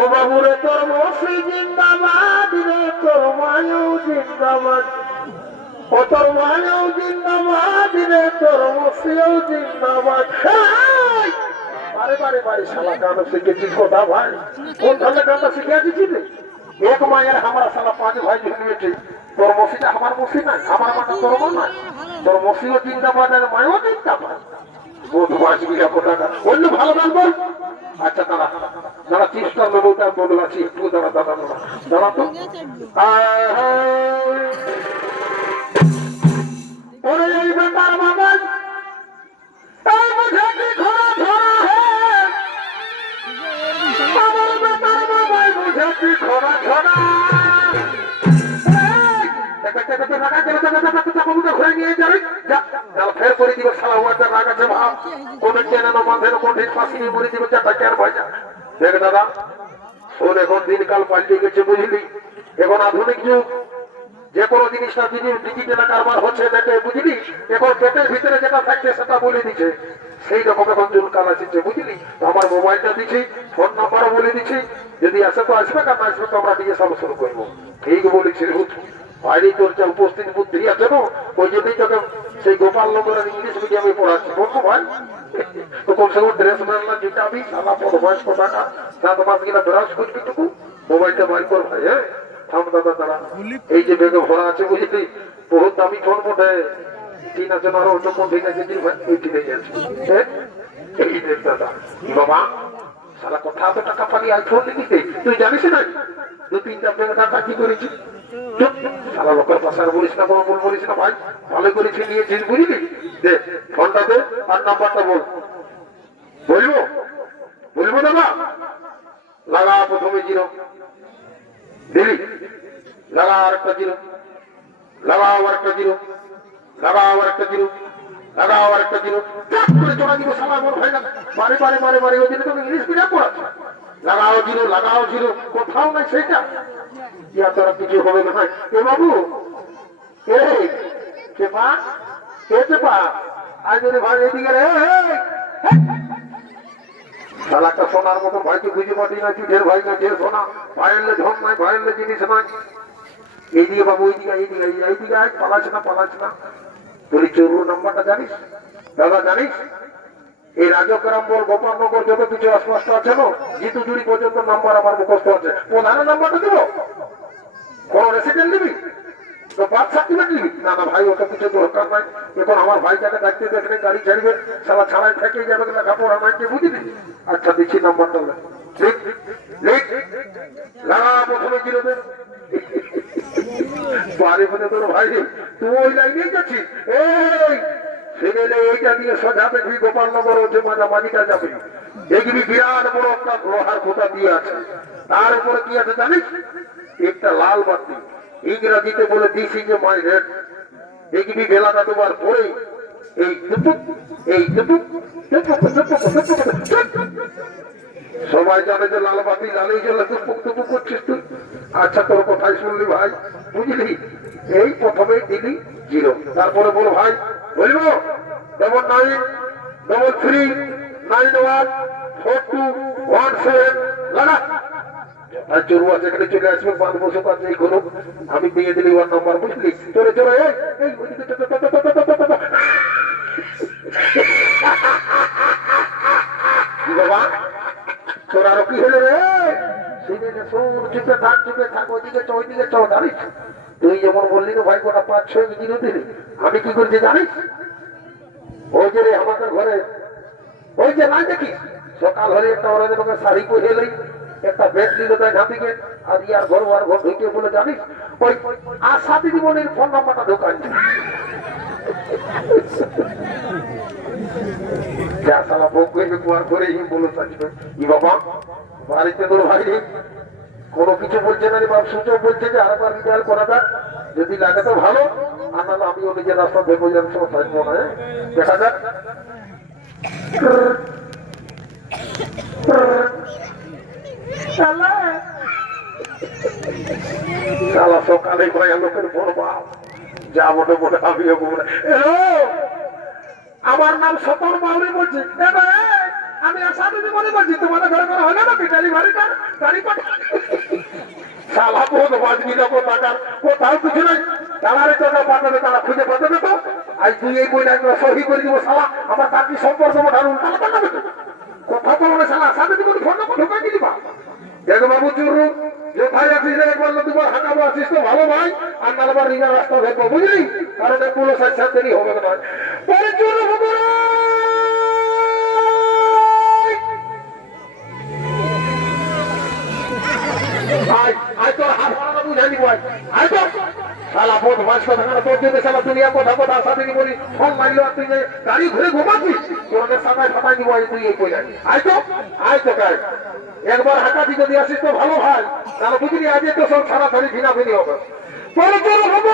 ও বাবুরে তোর মসি জিন্দাবাদ রে, তোর মায়ও জিন্দাবাদ। ও তোর মায়ও জিন্দাবাদ রে, তোর মসিও জিন্দাবাদ। বারে বারে বারে শালা গান শিখেছিস কোথা ভাই? কোন ধরনের গানটা শিখেছিস রে? এক মায়ের আমরা শালা 5 ভাই ঝুলিয়েছি। তোর মসিটা আমার মসি নাই, আমার মাটা তোর মা নাই। তোর মসিও জিন্দাবাদ আর মায়ও জিন্দাবাদ। অন্য ভালো গান বল। আচ্ছা দাঁড়া দাঁড়া, চেষ্টা নেবো তার বদলাচ্ছি একটু। দাঁড়া দাঁড়া দাঁড়া দাঁড়া তো। ওরে এই বেটার বাবা, এই বুঝে কি ঘোড়া ধরা হে, আমার বেটার বাবা বুঝে কি ঘোড়া ধরা। ঘুরে নিয়ে যাবে ফের করে দিবে সালা ওয়াটা রাগাছে ভাব। কোন চেনে না মাঝে কোনদিন ফাঁসি নিয়ে মরে দিবে চারটা আর ভয় না। দেখ দাদা শোন, এখন দিনকাল পাল্টে গেছে বুঝলি। এখন আধুনিক যুগ, যে কোনো জিনিসটা ডিজিটাল কারবার হচ্ছে দেখে বুঝলি। এখন পেটের ভিতরে যেটা থাকছে সেটা বলে দিচ্ছে, সেই রকম এখন জুলকাল আসছে বুঝলি। আমার মোবাইলটা দিচ্ছি, ফোন নাম্বারও বলে দিচ্ছি। যদি আসে তো আসবে, কার না আসবে তো আমরা দিয়ে সব শুরু করবো। ঠিক বলেছি বাইরে তোর যা উপস্থিত বুদ্ধি আছে না, ওই জন্যই তোকে সেই গোপাল নগরের ইংলিশ মিডিয়ামে পড়াচ্ছি বলবো ভাই। তো কমসে কম ড্রেস বাংলা জুটাবি, সাদা পদ বয়স টাকা 7 মাস গেলে ব্রাশ করবি টুকু, মোবাইলটা বাই কর ভাই। হ্যাঁ থাম দাদা দাঁড়া, এই যে বেগে ভরা আছে বুঝলি, বহুত দামি ফোন বটে। 3,000 আরো অন্য ফোন ঠিক আছে ভাই, ওই ঠিক আছে। এই দেখ দাদা বাবা, সারা কথা তো টাকা পানি আইফোন লিখিতে তুই জানিস না? 2-3টা বেগা টাকি করেছি। সারা লোকের পাশে আর বলিস না, বলিস না ভাই, ভালো করেছি নিয়েছিস বুঝলি। দে ফোনটা দে আর নাম্বারটা বল। বলবো বলবো দাদা, লাগা প্রথমে 0 দিলি, লাগা আর একটা 0, লাগাও আর একটা 0, লাগাও আর একটা 0, লাগাও আর একটা 0 করে চড়া দিব সালা মোর ভাই না। বারে বারে বারে বারে ওই দিনে তোকে ইংলিশ মিডিয়াম পড়াচ্ছে। লাগাও 0, লাগাও 0, কোথাও নাই সেইটা। ইয়া তোরা কিছু হবে না। এ বাবু এ চেপা, এ চেপা আজ যদি ভাই এদিকে রে শালাটা সোনার মতো ভাইকে বুঝে পাঠি না। ঢের ভাই না ঢের সোনা, ভাইয়ের ধন নাই, ভাইয়ের জিনিস নাই। এইদিকে বাবু, এইদিকে এইদিকে এইদিকে আয়, পালাস না পালাস না। তুই চৌরুর নাম্বারটা জানিস দাদা? জানিস এই রাজগ্রাম বল, গোপালনগর যত কিছু আশপাশ আছে না, জিতু জুড়ি পর্যন্ত নাম্বার আমার মুখস্থ আছে। প্রধানের নাম্বারটা দিব, কোন রেসিডেন্ট দিবি তো বার্থ সার্টিফিকেট দিবি না? না ভাই, ওটা কিছু দরকার নাই। এখন আমার ভাইটাকে দেখতে দেখলে গাড়ি ছাড়বে, সালা ছাড়াই থেকে যাবে না, কাপড় আমাকে বুঝবি। আচ্ছা দিচ্ছি নাম্বারটা, লাগা প্রথমে 0 দে। বাড়ি বলে তোর ভাই তুই ওই লাইনেই যাচ্ছিস। এই সেখানে এইটা দিয়ে সোজা দেখবি গোপালনগর হচ্ছে মাঝামাঝিটা যাবে, দেখবি বিরাট বড় একটা লোহার খোঁটা দিয়ে আছে। তার উপরে কি আছে জানিস? একটা লাল বাতি, ইংরাজিতে বলে দিস ইজ মাই রেড। দেখবি বেলাটা তোমার পরে এই এই সবাই জানে যে লাল বাতি লালেই জ্বলে, টুপুক টুপুক করছিস তুই। আচ্ছা তোর কথাই শুনলি ভাই বুঝলি। এই প্রথমে দিলি 0, তারপরে বল ভাই বলবো 9933914217 লাগা। আর চড়ুয়া যেখানে চলে আসবে, বাঁধ বসে কাজ এই করুক, আমি দিয়ে দিলি ওর নাম্বার বুঝলি। চলে চলে বাবা তোর আরো কি হলো রে? চুপে থাক চুপে থাক, ওইদিকে ওইদিকে চল। জানিস তুই যেমন বললি না ভাই, গোটা 5-6 দিন দিলি, আমি কি করছি জানিস? ওই যে রে আমাদের ঘরে ওই যে নাই দেখি সকাল হলে একটা ওরা তোমাকে শাড়ি পরে এলেই একটা ব্যাগ দিল তাই ঝাঁপিকে, আর ইয়ার ঘর আর ঘর ঢুকে বলে জানিস ওই আশা দিদিমণির ফোন নাম্বারটা ঢোকাচ্ছে। যা সালা বউ করবে কুয়ার করে বলে থাকবে ই বাবা বাড়িতে তোর ভাই কোনো কিছু বলছে না রে বাপ, সুযোগ বলছে যে আরেকবার রিটায়ার করা যাক, যদি লাগে তো ভালো, আর নাহলে আমিও নিজের রাস্তা দেখবো, যাচ্ছি থাকবো না। দেখা যাক। সালা সকালে ভাই লোকের বলবা যা বটে বলে আমিও বলে। আমার নাম সতর মাউরি বলছি। আমি আশা দিদি মনে করছি তোমাদের ঘরে করা হলো না ডেলিভারিটা গাড়ি পাঠা শালা বহুত বাজবি না কোথাও কিছু নাই তারা টাকা পাঠাবে তারা খুঁজে পাঠাবে তো আজ তুই এই বই লাগবে সহি করে দিব শালা আমার তার কি সম্পর্ক ঢালুন তাহলে পাঠাবে তো কথা তো বলে শালা সাথে তুমি ফোন নম্বর ঢোকাই কি দিবা দেখ বাবু চুরু কোথায় আছিস রে একবার দুবার হাঁটাবো আসিস তো ভালো ভাই আর নালবার রিনা রাস্তা ধরবো বুঝলি কারণ এগুলো সাথে দেরি হবে না পরে চুরু হবে আয় তোর হাত বাড়ানো বুঝাই দিব আয় তো শালা বোধ মাছ কথা তোর জন্য শালা দুনিয়া কথা কথা সাথে বলি ফোন মারলো আর তুই গাড়ি ঘুরে ঘুমাচ্ছিস তোকে সামাই ফাটাই দিব তুই এই কই আয় তো গাই একবার হাঁটাটি যদি আসিস তো ভালো হয় তাহলে বুঝলি আজ তো সব ছাড়াছাড়ি ভিনাভিনি হবে পরে চলো হবে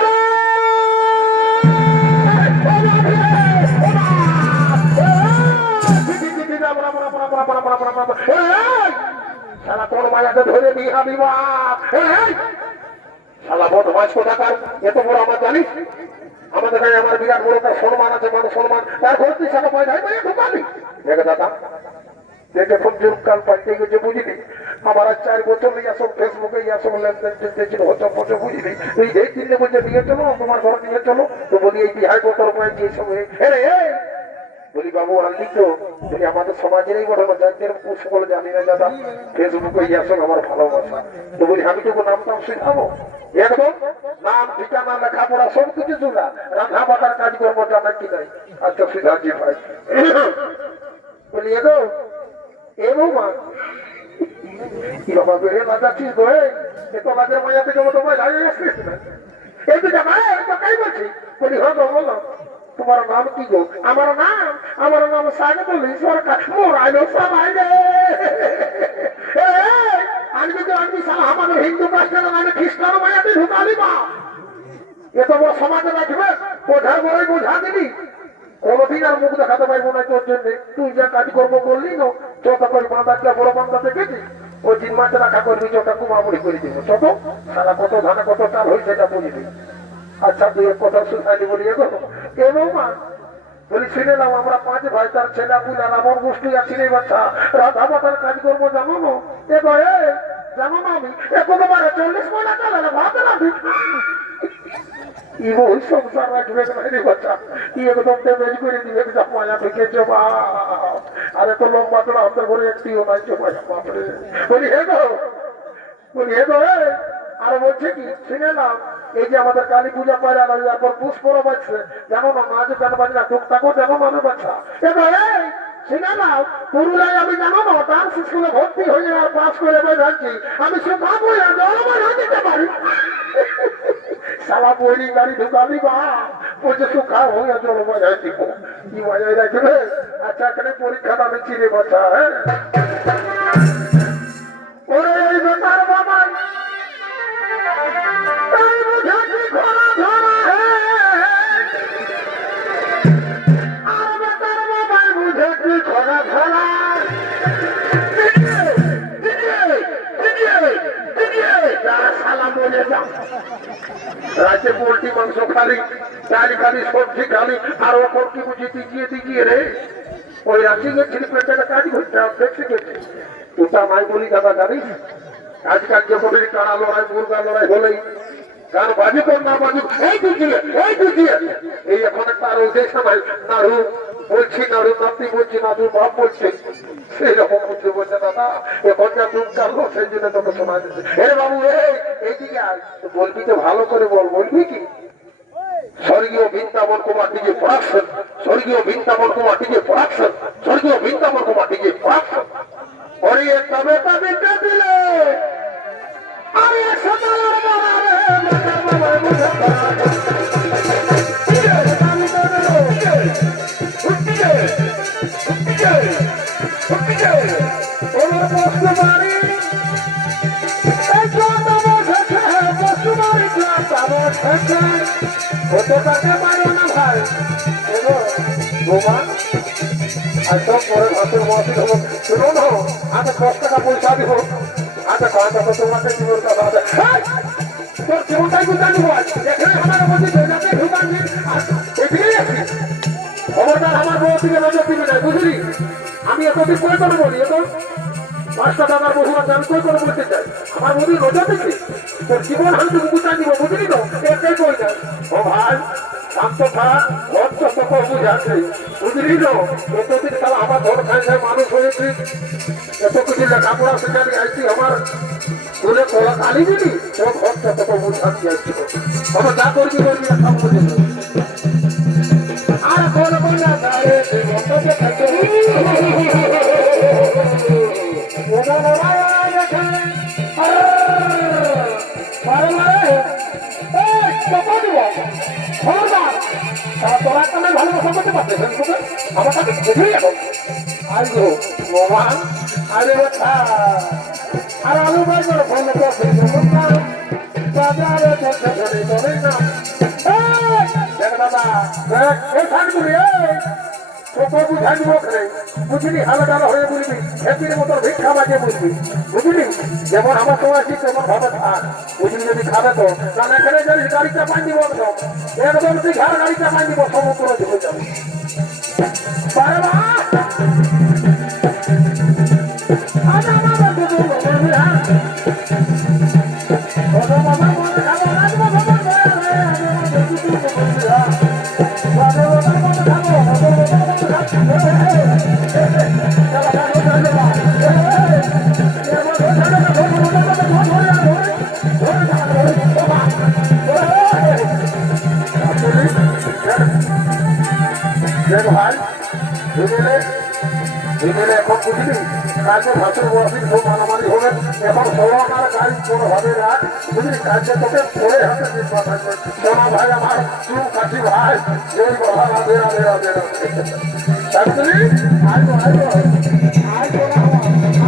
শালা কোন মায়াকে ধরে বিহা বিবাহ শালা বদমাইশ কোথাকার এত বড় আমার জানিস আমাদের কাছে আমার বিরাট বড় তার সম্মান আছে মানুষ সম্মান তার ঘর তুই শালা পয়সা ঢুকালি দেখে দাদা দেখে খুব জোরকাল পাল্টে গেছে বুঝলি আমার আর 4 বছর নিয়ে সব ফেসবুকে সব লেনদেন চলতেছিল হচ্ছে বুঝলি তুই যেই দিনে বলছে নিয়ে চলো তোমার ঘর নিয়ে চলো তো বলি এই বিহার কতর পয়েন্ট যে সব বলি বাবু আনলি তো বলি আমাদের সমাজেরই বড় যাদের সকল জানি না দাদা ফেসবুকে আসুন আমার ভালোবাসা তো বলি আমি তোকে নামটাম শিখাবো একদম নাম ঠিকানা লেখাপড়া সব কিছু চুলা রান্না বাটার কাজ করবো জানা কি নাই আচ্ছা সিদ্ধার্থী ভাই বলি এগো মা কি বাবা বেড়ে লাগাচ্ছিস গো এত লাজের মায়া থেকে তোমায় লাগিয়ে আসছিস না এই তো জামাই কাই বলছি বলি হ্যাঁ গো বলো তোমার নাম কি গো আমার নাম সাগতলি সরকার মোরাইলো সবাই রে আজকে তো আমি সালা আমাদের হিন্দু কাস্টের মানে খ্রিস্টান মায়াতে ঢুকালি মা এত বড় সমাজে রাখবে কোথায় বড় বোঝা দিবি কোনদিন আর মুখ দেখাতে পারবো না তোর জন্য তুই যা কাজকর্ম করলি না চোখা করে বাঁধাটা বড় বান্ধা দেখেছি ওই 3 মাসে রাখা করবি চোখা কুমামুড়ি করে দিব ছোট সারা কত ধানে কত চাল হয়েছে সেটা বুঝবি আচ্ছা তুই কথা শুনালি বলি এবং মা বলি শুনেলাম আমরা 5 ভাই তার ছেলে পুলা রাবণ গোষ্ঠী আছি রে বাচ্চা রাধা মাতার কাজকর্ম জানো না জানো না আমি একবারে 40 মহিলা চালালে ভাবতে না ইগো সংসার রাখবে রে বাচ্চা কি একদম ড্যামেজ করে দিবে মায়া থেকে জমা আর এত লম্বা তো আমাদের ঘরে একটিও নাই জমা বাপরে বলি হে গো আর বলছে কি শুনেলাম এই যে আমাদের কালী পূজা পয়লা তারপর পুষ্প বাজছে জানো না মাঝে গান বাজনা টুকটাকও জানো না বাচ্চা শুনেলাম পুরুলিয়ায় আমি জানো না ডান্স স্কুলে ভর্তি হয়ে আর পাস করে যাচ্ছি আমি সে ভাবো জলবায়ু হয়ে যেতে পারি সালা বইরি গাড়ি ঢুকালি বা বলছে সুখা হয়ে জলবায়ু হয়ে দিব কি মজায় রাখবে আচ্ছা এখানে পরীক্ষাটা আমি চিনে বাচ্চা হ্যাঁ ওরে এই বেটার বাবা রাতে পোল্ট্রি মাংস খালি ডালি খালি সবজি খালি আর ও কি বুঝি দিজিয়ে রে ওই রাতে গেছিল পেটে কাজ করতে দেখতে গেছে ওটা মাই বলি দাদা জানিস আজকাল যে কবির কাড়া লড়াই মুরগা লড়াই হলেই গান বাজি তোর না বাজি এই এখন একটা আরো উদ্দেশ্য নাই নাড়ু বলছি নাড়ু নাতি বলছি নাড়ু বাপ বলছে সেই রকম বুঝতে বলছে দাদা এখন যা দুঃখ কাটলো সেই জন্য তোকে শোনা দিচ্ছে হে বাবু এইদিকে আয় বলবি তো ভালো করে বলবি কি স্বর্গীয় বৃন্দাবন কুমার ডিজে প্রোডাকশন স্বর্গীয় বৃন্দাবন কুমার ডিজে প্রোডাকশন স্বর্গীয় বৃন্দাবন কুমার ডিজে প্রোডাকশন ওরে একটা বেটা দিতে দিলে আরে সকালের বাবা টাকা পারো না ভাই আচ্ছা পরে হাতের মাসি হবো শুনো না আচ্ছা 10 টাকা পয়সা দিব আচ্ছা কথা তো তোমাকে জীবন কথা আছে তোর জীবনটাই বুঝা দিব এখানে আমার মধ্যে যাতে ঢুকাননি এদিকেই আছে খবরদার আমার বউ থেকে নজর দিবি না বুঝলি আমি এতদিন কই করে বলি তো 5টা টাকার বহুরা আমি কই করে বলতে চাই আমার মোদি রোজা দেখি তোর জীবন হাতে বুঝা দিব বুঝলি তো এটাই কই না ও ভাই শান্ত থাক ঘর যত বুঝাচ্ছে বুঝলি তো এতদিন কাল আমার ঘর খাই মানুষ হয়েছি এত কিছু লেখাপড়া সেখানে আইছি আমার বলে তোলা কালি দিবি তোর ঘর যত বুঝাচ্ছি আইছি আমার যা করবি করবি সব বুঝে আর কোন বন্ধা তারে মতকে থাকে ওনা নয়া দেখে আরে মারে এই কত দিব খবরদার তারা তোরা কেন ভালোবাসা করতে পারছে ফেসবুকে আমার কাছে বুঝেই এখন আইগো বাবা আরে বাচ্চা আর আলু ভাই বড় ফোন করছে না বাজারে চলছে ধরে ধরে না দেখ দাদা দেখ এই থাকবি তোকে বুঝাই দিব ওখানে বুঝলি হালাডালা হয়ে বলবি খেতির মতো ভিক্ষা বাজিয়ে বলবি বুঝলি যেমন আমার সময় আছি তেমন ভাবে থাক বুঝলি যদি খাবে তো তাহলে এখানে যদি গাড়ি চাপাই দিব একদম তুই ঘর গাড়ি চাপাই দিব সমুদ্র ঢুকে যাবে ভাই এখন বুঝলি কাজে ভাষার বসি খুব মানামানি হবে এখন সবার কাজ কোনোভাবে রাখ বুঝলি কাজে তোকে পড়ে হাতে সোনা ভাই আমার চুল কাঠি ভাই এই কথা রাধে রাধে রাধে রাধে বুঝলি আইবো আইবো আইবো আমি